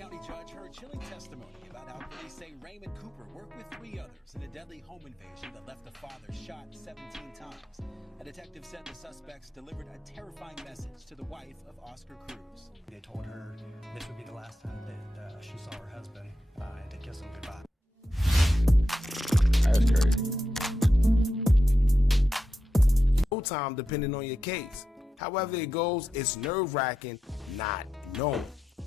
County judge heard chilling testimony about how police say Raymond Cooper worked with 3 others in a deadly home invasion that left the father shot 17 times. A detective said the suspects delivered a terrifying message to the wife of Oscar Cruz. They told her this would be the last time that she saw her husband and to kiss him goodbye. That's crazy. No time depending on your case. However it goes, it's nerve-wracking not knowing,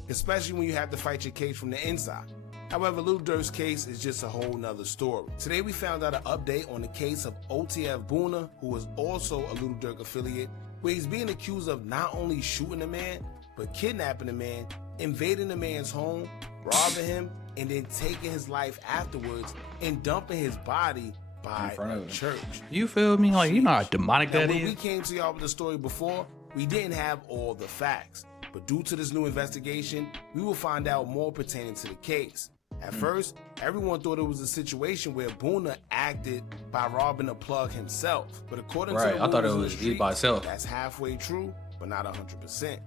especially when you have to fight your case from the inside. However, Lil Durk's case is just a whole nother story. Today we found out an update on the case of OTF Boona, who is also a Lil Durk affiliate, where he's being accused of not only shooting a man, but kidnapping a man, invading the man's home, robbing him, and then taking his life afterwards and dumping his body by a church. You feel me? Like, you know how demonic that is? When we came to y'all with the story before, we didn't have all the facts. But due to this new investigation, we will find out more pertaining to the case. At first, everyone thought it was a situation where Boona acted by robbing a plug himself. But according to the I thought it rumors in the was street, by itself. That's halfway true, but not 100%.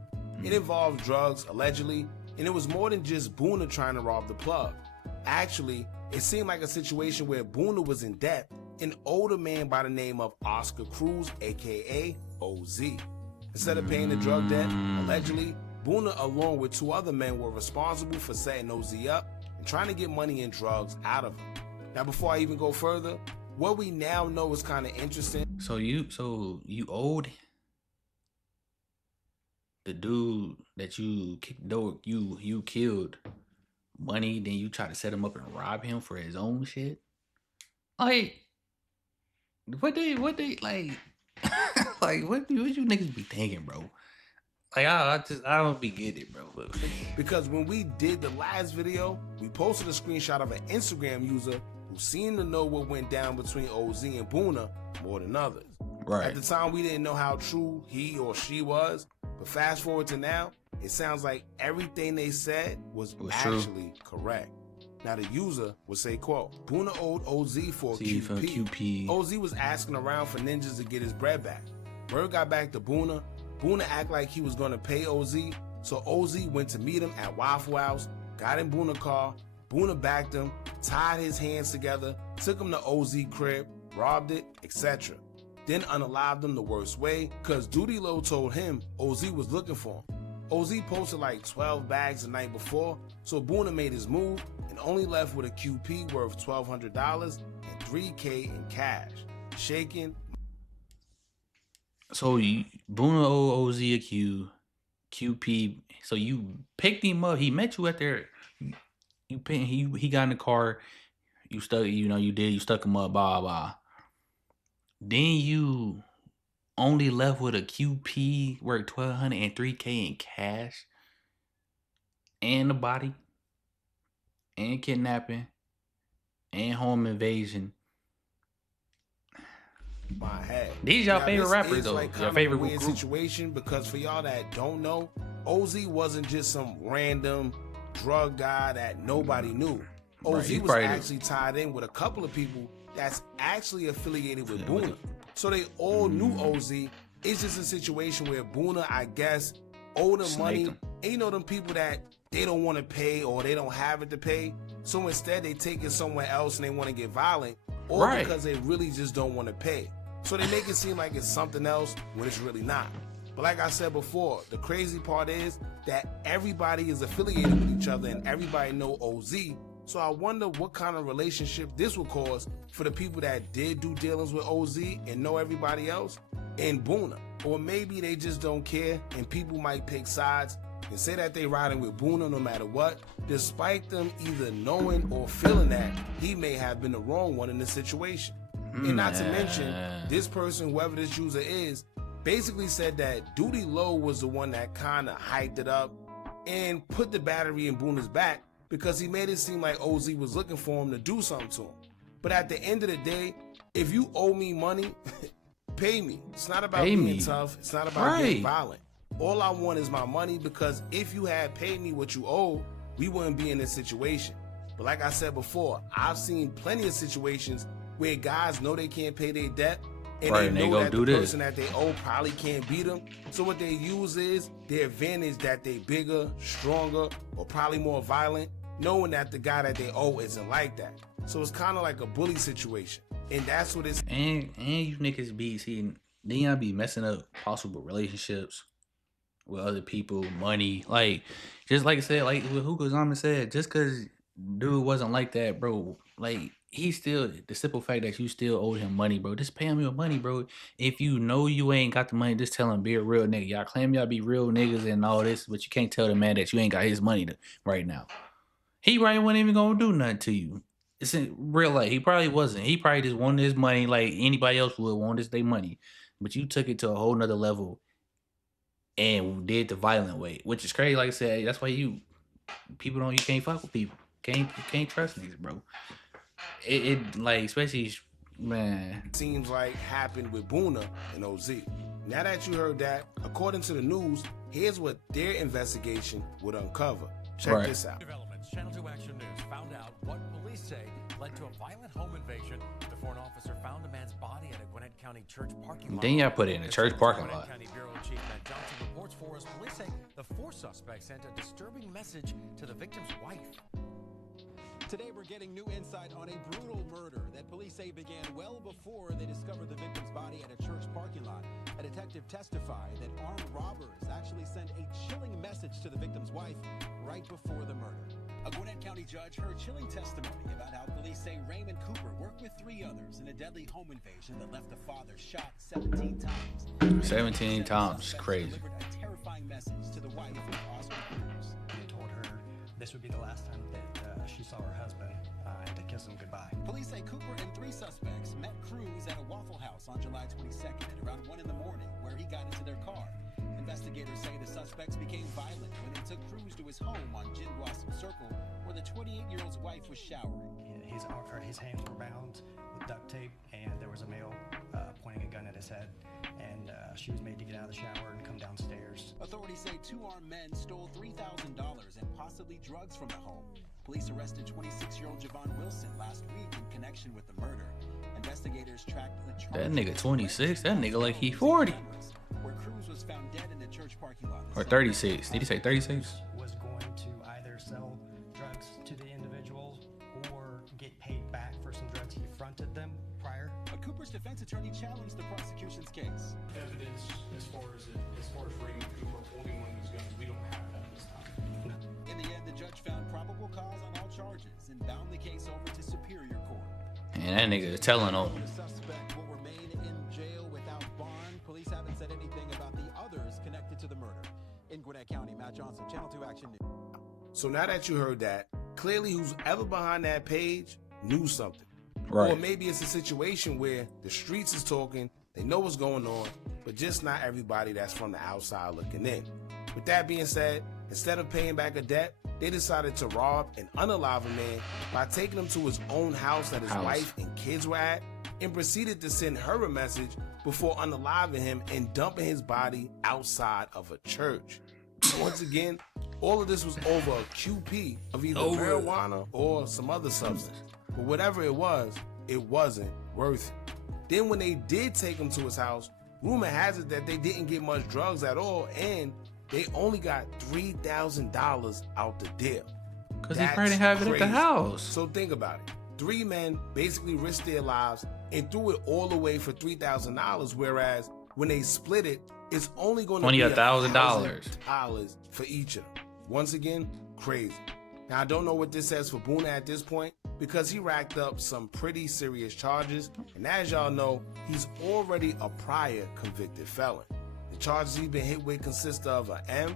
It involves drugs, allegedly, and it was more than just Boona trying to rob the plug. Actually, it seemed like a situation where Boona was in debt, an older man by the name of Oscar Cruz, aka OZ. Instead of paying the drug debt, allegedly, Boona along with 2 other men were responsible for setting OZ up and trying to get money and drugs out of him. Now before I even go further, what we now know is kind of interesting. So you owed the dude that you killed money, then you try to set him up and rob him for his own shit? Like, what they like like what you niggas be thinking, bro? Like, I don't be getting it, bro. Because when we did the last video, we posted a screenshot of an Instagram user who seemed to know what went down between OZ and Boona more than others. Right. At the time, we didn't know how true he or she was, but fast forward to now, it sounds like everything they said was actually correct. Now the user would say, quote, Boona owed OZ for a QP. OZ was asking around for ninjas to get his bread back. Word got back to Boona. Boona act like he was gonna pay OZ, so OZ went to meet him at Waffle House, got in Boona's car, Boona backed him, tied his hands together, took him to OZ crib, robbed it, etc. Then unalived him the worst way, cause Duty Low told him OZ was looking for him. OZ posted like 12 bags the night before, so Boona made his move and only left with a QP worth $1,200 and $3K in cash. Shaking. So Boona owed OZ a QP. So you picked him up. He met you at there. He got in the car. You stuck. You stuck him up. Blah blah. Then you only left with a QP worth $1,200 and $3K in cash, and the body, and kidnapping, and home invasion. My head. These y'all favorite rappers though. Like your favorite weird group. situation, because for y'all that don't know, OZ wasn't just some random drug guy that nobody knew. OZ was actually tied in with a couple of people that's actually affiliated with Boona. So they all knew OZ. It's just a situation where Boona, I guess, owed them money. And you know them people that they don't want to pay or they don't have it to pay. So instead they take it somewhere else and they want to get violent. Or because they really just don't want to pay. So they make it seem like it's something else when it's really not. But like I said before, the crazy part is that everybody is affiliated with each other and everybody know OZ. So I wonder what kind of relationship this will cause for the people that did do dealings with OZ and know everybody else and Boona. Or maybe they just don't care and people might pick sides and say that they riding with Boona no matter what, despite them either knowing or feeling that he may have been the wrong one in this situation. And not to mention, this person, whoever this user is, basically said that Duty Low was the one that kind of hyped it up and put the battery in Boona's back because he made it seem like OZ was looking for him to do something to him. But at the end of the day, if you owe me money, pay me. It's not about being tough. It's not about being violent. All I want is my money, because if you had paid me what you owe, we wouldn't be in this situation. But like I said before, I've seen plenty of situations where guys know they can't pay their debt, And right, they and know they go that do the this. person that they owe probably can't beat them. So what they use is their advantage that they bigger, stronger, or probably more violent, knowing that the guy that they owe isn't like that. So it's kind of like a bully situation. And that's what it's... And you niggas be, see, then y'all be messing up possible relationships with other people, money. Like, just like I said, like what Hookah Zama said, just because dude wasn't like that, bro, like, he still, the simple fact that you still owe him money, bro, just pay him your money, bro. If you know you ain't got the money, just tell him be a real nigga. Y'all claim y'all be real niggas and all this, but you can't tell the man that you ain't got his money right now. He probably wasn't even gonna do nothing to you. It's in real life. He probably wasn't. He probably just wanted his money like anybody else would want their money. But you took it to a whole nother level and did the violent way, which is crazy. Like I said, that's why you can't fuck with people. You can't trust niggas, bro. It like, especially, man. Seems like happened with Boona and OZ. Now that you heard that, according to the news, here's what their investigation would uncover. Check this out. Developments. Channel 2 Action News found out what police say led to a violent home invasion before an officer found a man's body at a Gwinnett County church parking lot. Then y'all put it in a church parking lot. County Bureau Chief Matt Johnson reports for us police say the 4 suspects sent a disturbing message to the victim's wife. Today we're getting new insight on a brutal murder that police say began well before they discovered the victim's body at a church parking lot. A detective testified that armed robbers actually sent a chilling message to the victim's wife right before the murder. A Gwinnett County judge heard chilling testimony about how police say Raymond Cooper worked with 3 others in a deadly home invasion that left the father shot 17 times. 17 times, crazy. Delivered a terrifying message to the wife of Oscar Cruz. They told her this would be the last time that she saw her husband and to kiss him goodbye. Police say Cooper and 3 suspects met Cruz at a Waffle House on July 22nd at around 1 in the morning, where he got into their car. Investigators say the suspects became violent when they took Cruz to his home on Gin Blossom Circle, where the 28-year-old's wife was showering. His hands were bound with duct tape, and there was a male pointing a gun at his head, and she was made to get out of the shower and come downstairs. Authorities say 2 armed men stole $3,000 and possibly drugs from the home. Police arrested 26-year-old Javon Wilson last week in connection with the murder. Investigators tracked the charge. That nigga 26. That nigga like he 40. Where Cruz was found dead in the church parking lot. Or 36. Did he say 36? Was going to either sell drugs to the individual or get paid back for some drugs he fronted them prior. But Cooper's defense attorney challenged the prosecution's case. Evidence as far as Raymond Cooper holding one of these guns, we don't have that at this time. In the end, the judge found probable cause on all charges and bound the case over to Superior Court. And that nigga is telling on. The suspect will remain in jail without bond. Police haven't said anything about the others connected to the murder. In Gwinnett County, Matt Johnson, Channel 2 Action News. So now that you heard that, clearly who's ever behind that page knew something. Right. Or maybe it's a situation where the streets is talking, they know what's going on, but just not everybody that's from the outside looking in. With that being said, instead of paying back a debt, they decided to rob and unalive a man by taking him to his own house that his wife and kids were at, and proceeded to send her a message before unaliving him and dumping his body outside of a church. Once again, all of this was over a QP of either marijuana or some other substance. But whatever it wasn't worth it. Then when they did take him to his house, rumor has it that they didn't get much drugs at all, and they only got $3,000 out the deal. Because he probably didn't have it at the house. So think about it. 3 men basically risked their lives and threw it all away for $3,000, whereas when they split it, it's only going to be $1,000 for each of them. Once again, crazy. Now, I don't know what this says for Boona at this point, because he racked up some pretty serious charges, and as y'all know, he's already a prior convicted felon. The charges he's been hit with consist of a M,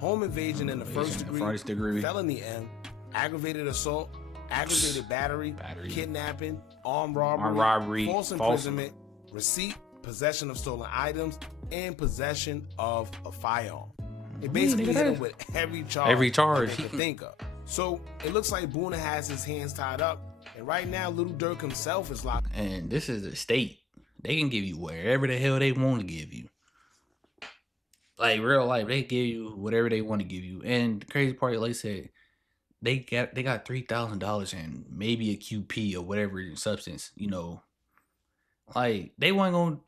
home invasion in the first degree, felony M, aggravated assault, aggravated battery, kidnapping, armed robbery, false imprisonment, receipt, possession of stolen items, and possession of a firearm. They basically hit him with every charge they could think of. So it looks like Boona has his hands tied up, and right now Little Dirk himself is locked. And this is a state. They can give you wherever the hell they want to give you. Like real life, they give you whatever they want to give you. And the crazy part, like I said, they got $3,000 and maybe a QP or whatever substance, you know. Like they weren't gonna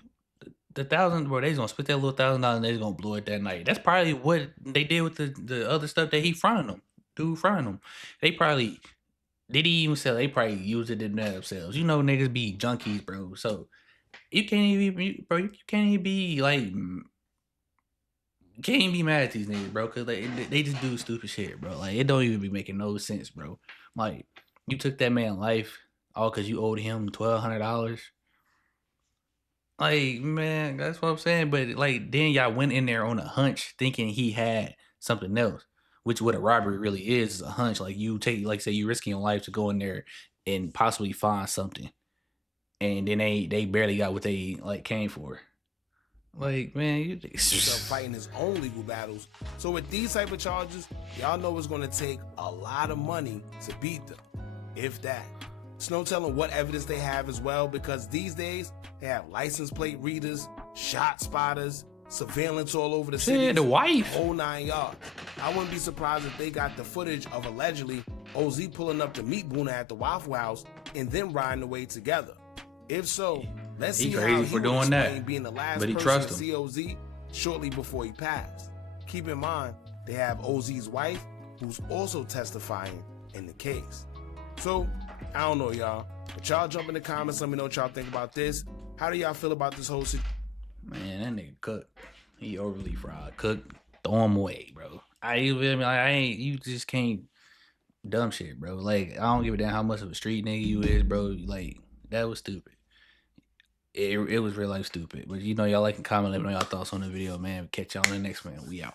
the $1,000, bro. They just gonna split that little $1,000 and they just gonna blow it that night. That's probably what they did with the other stuff that he fronted them. Dude fronted them. They probably did he even sell? They probably used it themselves. You know, niggas be junkies, bro. So you can't even, bro. You can't even be like, you can't even be mad at these niggas, bro. Cause like, they just do stupid shit, bro. Like it don't even be making no sense, bro. Like you took that man's life all cause you owed him $1,200. Like, man, that's what I'm saying. But like, then y'all went in there on a hunch, thinking he had something else, which what a robbery really is a hunch. Like you take, like, say you risking your life to go in there and possibly find something, and then they barely got what they like came for. Like, man, you fighting his own legal battles. So with these type of charges, y'all know it's going to take a lot of money to beat them, if that. It's no telling what evidence they have as well, because these days they have license plate readers, shot spotters, surveillance all over the city. Yeah, the wife. Whole 9 yards. I wouldn't be surprised if they got the footage of allegedly OZ pulling up to meet Boona at the Waffle House and then riding away together. If so, let's see how he would explain being the last person to see OZ shortly before he passed. Keep in mind, they have OZ's wife, who's also testifying in the case. So, I don't know, y'all. But y'all jump in the comments. Let me know what y'all think about this. How do y'all feel about this whole situation? Man, that nigga Cook, he overly fried. Cook, throw him away, bro. You just can't dumb shit, bro. Like, I don't give a damn how much of a street nigga you is, bro. Like, that was stupid. It was real life stupid. But you know, y'all like and comment, let me know y'all thoughts on the video, man. Catch y'all in the next one. We out.